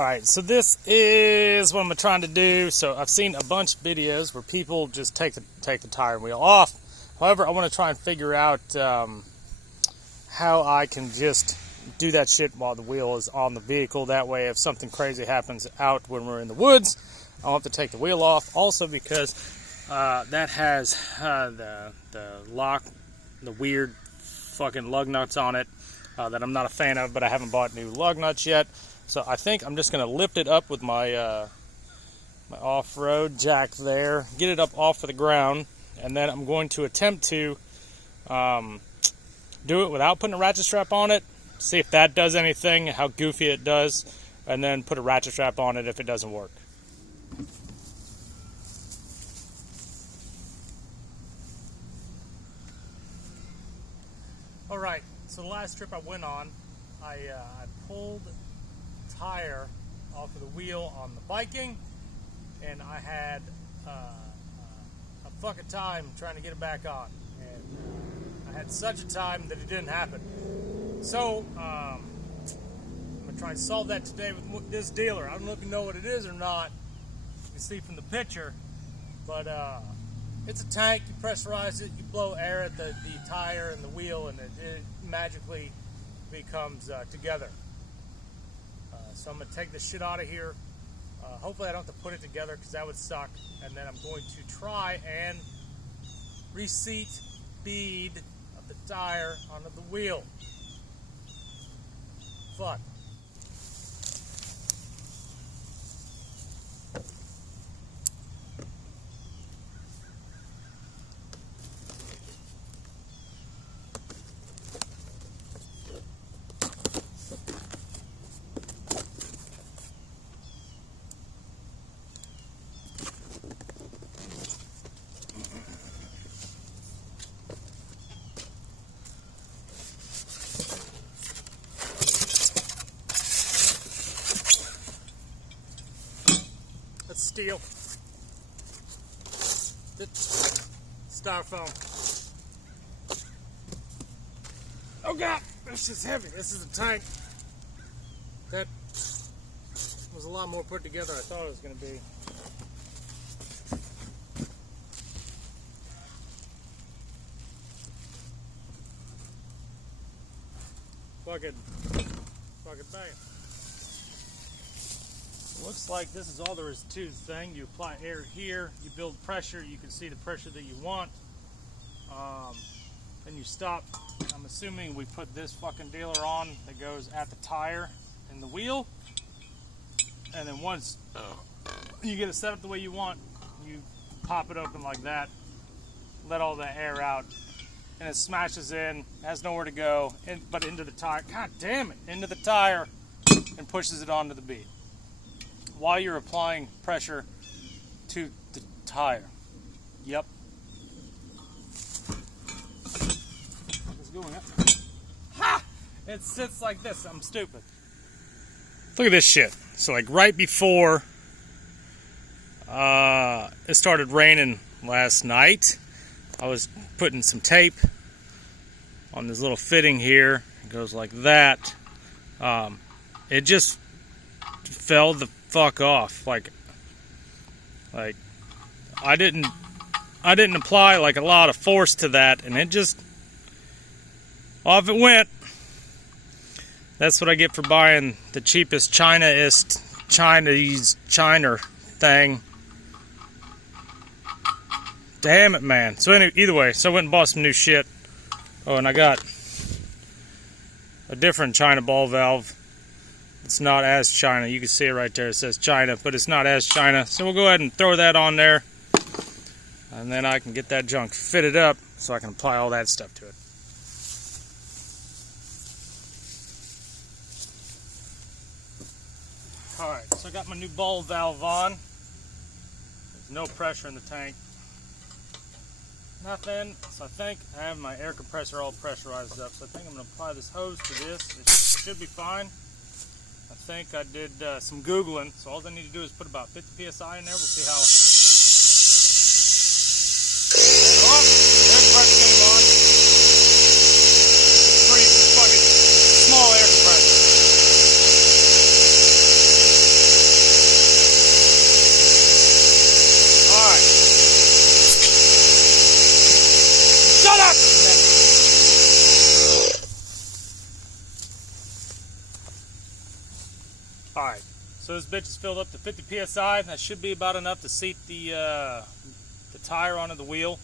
Alright, so this is what I'm trying to do. So I've seen a bunch of videos where people just take the tire and wheel off. However, I want to try and figure out how I can just do that shit while the wheel is on the vehicle. That way, if something crazy happens out when we're in the woods, I don't have to take the wheel off. Also because that has the lock, the weird fucking lug nuts on it that I'm not a fan of, but I haven't bought new lug nuts yet. So I think I'm just going to lift it up with my my off-road jack there, get it up off of the ground, and then I'm going to attempt to do it without putting a ratchet strap on it, see if that does anything, how goofy it does, and then put a ratchet strap on it if it doesn't work. Alright, so the last trip I went on, I pulled tire off of the wheel on the Viking, and I had a fucking time trying to get it back on, and I had such a time that it didn't happen. So I'm gonna try and solve that today with this dealer. I don't know if you know what it is or not. You can see from the picture, but it's a tank. You pressurize it, you blow air at the tire and the wheel, and it magically becomes together. So I'm going to take this shit out of here. Hopefully I don't have to put it together because that would suck. And then I'm going to try and reseat bead of the tire onto the wheel. Fuck. That's steel. Styrofoam. Oh god, this is heavy. This is a tank. That was a lot more put together than I thought it was going to be. Fucking bang. Looks like this is all there is to the thing. You apply air here, you build pressure, you can see the pressure that you want, then you stop. I'm assuming we put this fucking dealer on that goes at the tire and the wheel, and then once you get it set up the way you want, you pop it open like that, let all the air out, and it smashes in, has nowhere to go, but into the tire, god damn it, into the tire, and pushes it onto the bead while you're applying pressure to the tire. Yep. It's going up. Ha! It sits like this. I'm stupid. Look at this shit. So like right before it started raining last night, I was putting some tape on this little fitting here. It goes like that. It just fell the fuck off. Like I didn't apply like a lot of force to that, and it just off it went. That's what I get for buying the cheapest Chinese China thing. Damn it, man. So anyway, either way, so I went and bought some new shit. Oh, and I got a different China ball valve. It's not as China. You can see it right there. It says China, but it's not as China. So we'll go ahead and throw that on there. And then I can get that junk fitted up so I can apply all that stuff to it. Alright, so I got my new ball valve on. There's no pressure in the tank. Nothing. So I think I have my air compressor all pressurized up. So I think I'm going to apply this hose to this. It should be fine. I think I did some Googling, so all I need to do is put about 50 psi in there. We'll see how. Oh, air compressor came on. Pretty fucking small air compressor. So this bitch is filled up to 50 psi. That should be about enough to seat the tire onto the wheel.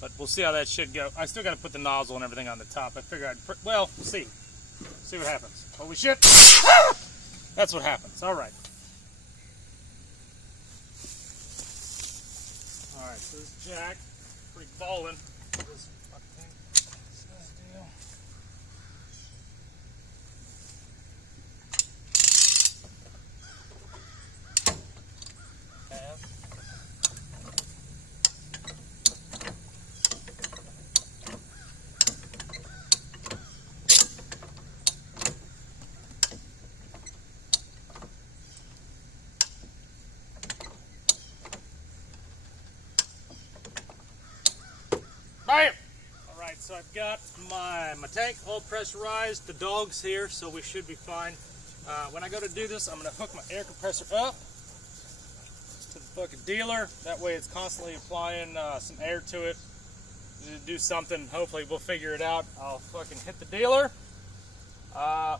But we'll see how that should go. I still got to put the nozzle and everything on the top. I figure well, we'll see. See what happens. Holy shit! That's what happens. All right. All right. So this jack, pretty fallen. This fucking deal. Alright, so I've got my tank all pressurized, the dog's here, so we should be fine. When I go to do this, I'm going to hook my air compressor up to the fucking dealer. That way it's constantly applying some air to it to do something. Hopefully we'll figure it out. I'll fucking hit the dealer.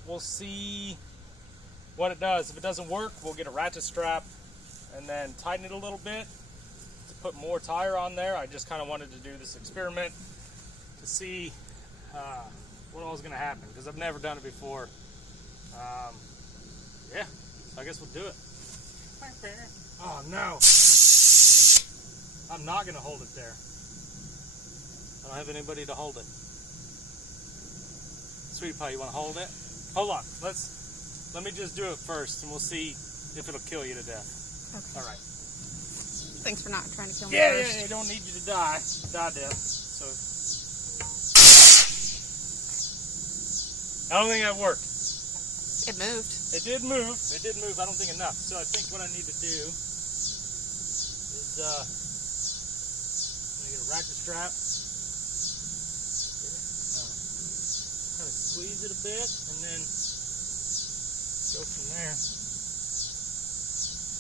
We'll see what it does. If it doesn't work, we'll get a ratchet strap and then tighten it a little bit to put more tire on there. I just kind of wanted to do this experiment to see what all was going to happen, because I've never done it before. Yeah, so I guess we'll do it. Oh no, I'm not going to hold it there. I don't have anybody to hold it. Sweetie pie, you want to hold it? Hold on, let me just do it first, and we'll see if it'll kill you to death. Okay. All right. Thanks for not trying to kill me Yeah, first. I don't need you to die death. So I don't think that worked. It moved. It did move. It did move. I don't think enough. So I think what I need to do is get a ratchet strap. Kind of squeeze it a bit and then go from there.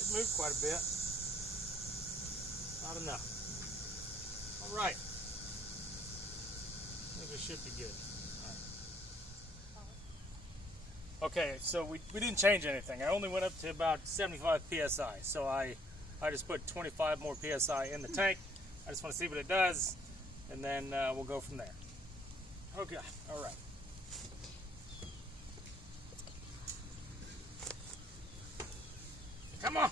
It moved quite a bit. Not enough. All right. I think we should be good. Okay, so we didn't change anything. I only went up to about 75 psi. So I just put 25 more psi in the tank. I just want to see what it does, and then we'll go from there. Okay, all right. Come on.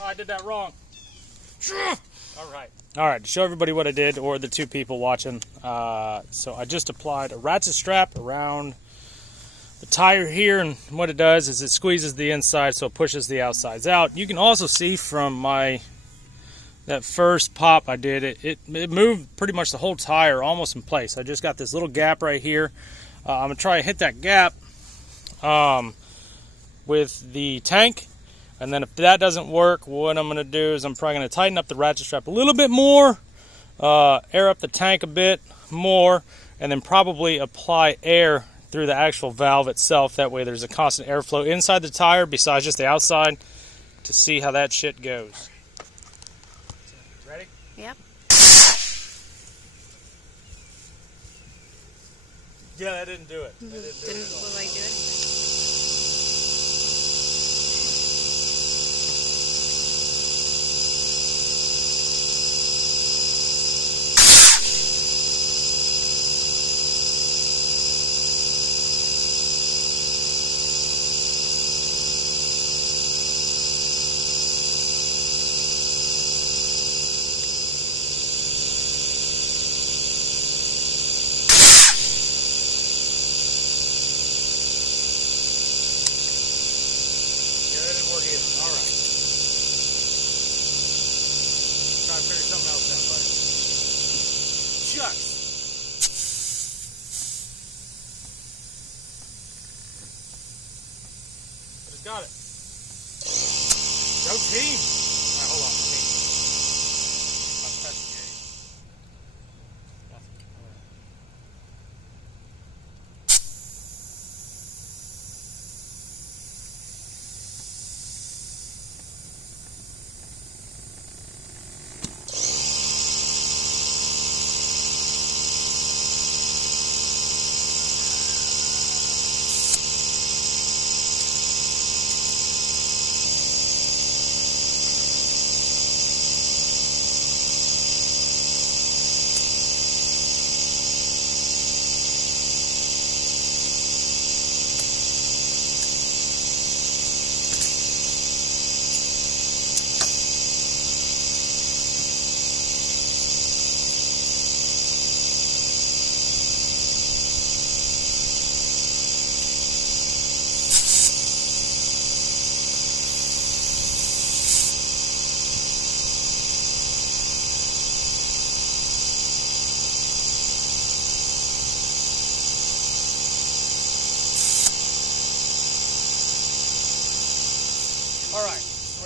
Oh, I did that wrong. All right, to show everybody what I did, or the two people watching. So I just applied a ratchet strap around the tire here, and what it does is it squeezes the inside so it pushes the outsides out. You can also see from that first pop I did, it moved pretty much the whole tire almost in place. I just got this little gap right here. I'm going to try to hit that gap with the tank. And then if that doesn't work, what I'm going to do is I'm probably going to tighten up the ratchet strap a little bit more, air up the tank a bit more, and then probably apply air through the actual valve itself. That way there's a constant airflow inside the tire besides just the outside, to see how that shit goes. Ready? Yep. Yeah, that didn't do it. Didn't look like do anything. All right. Try to figure something else out, buddy. Shucks. I just got it. Go team. All right, hold on. My pressure gauge. Nothing. All right.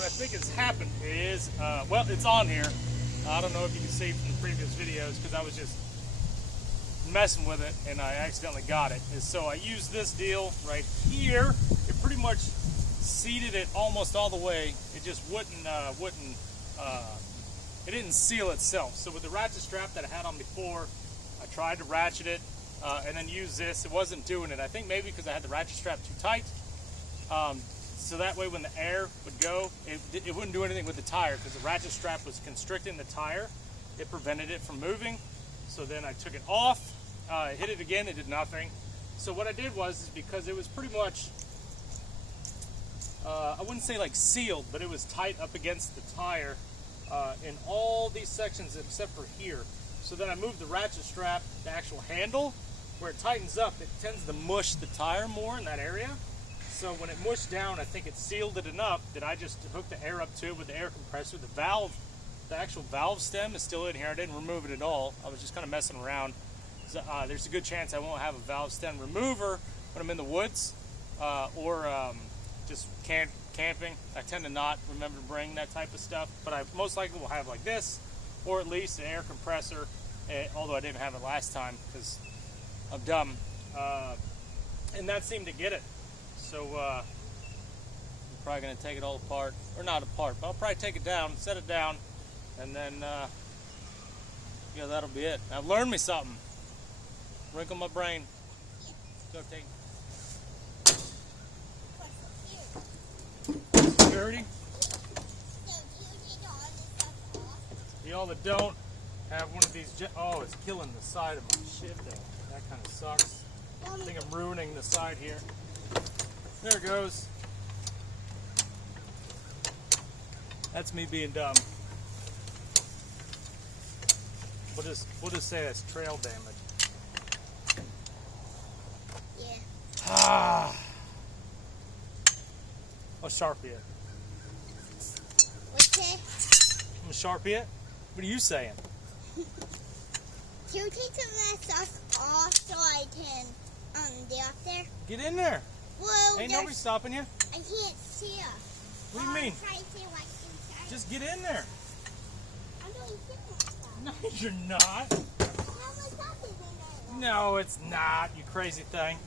I think has happened is, well, it's on here. I don't know if you can see from the previous videos because I was just messing with it and I accidentally got it. And so I used this deal right here. It pretty much seated it almost all the way. It just it didn't seal itself. So with the ratchet strap that I had on before, I tried to ratchet it and then use this. It wasn't doing it. I think maybe because I had the ratchet strap too tight. So that way when the air would go, it wouldn't do anything with the tire because the ratchet strap was constricting the tire. It prevented it from moving. So then I took it off, hit it again, it did nothing. So what I did was because it was pretty much, I wouldn't say like sealed, but it was tight up against the tire in all these sections except for here. So then I moved the ratchet strap, the actual handle, where it tightens up, it tends to mush the tire more in that area. So when it mushed down, I think it sealed it enough that I just hooked the air up to it with the air compressor. The valve, the actual valve stem is still in here. I didn't remove it at all. I was just kind of messing around. So, there's a good chance I won't have a valve stem remover when I'm in the woods or just camping. I tend to not remember to bring that type of stuff, but I most likely will have like this, or at least an air compressor, although I didn't have it last time because I'm dumb. And that seemed to get it. So I'm probably going to take it all apart, or not apart, but I'll probably take it down, set it down, and then yeah, that'll be it. I've learned me something. Wrinkle my brain. Go take security. Y'all that don't have one of these, oh, it's killing the side of my shit though. That kind of sucks. I think I'm ruining the side here. There it goes. That's me being dumb. We'll just say that's trail damage. Yeah. Ah. I'll Sharpie it. What's it? I'm gonna Sharpie it? What are you saying? Can you take some of that stuff off so I can get up there? Get in there. Well, Ain't nobody stopping you. I can't see her. What do you mean? I'm trying to see what's inside. Just get in there. I'm doing this stuff. No, you're not. How much stuff is in there? No, it's not, you crazy thing.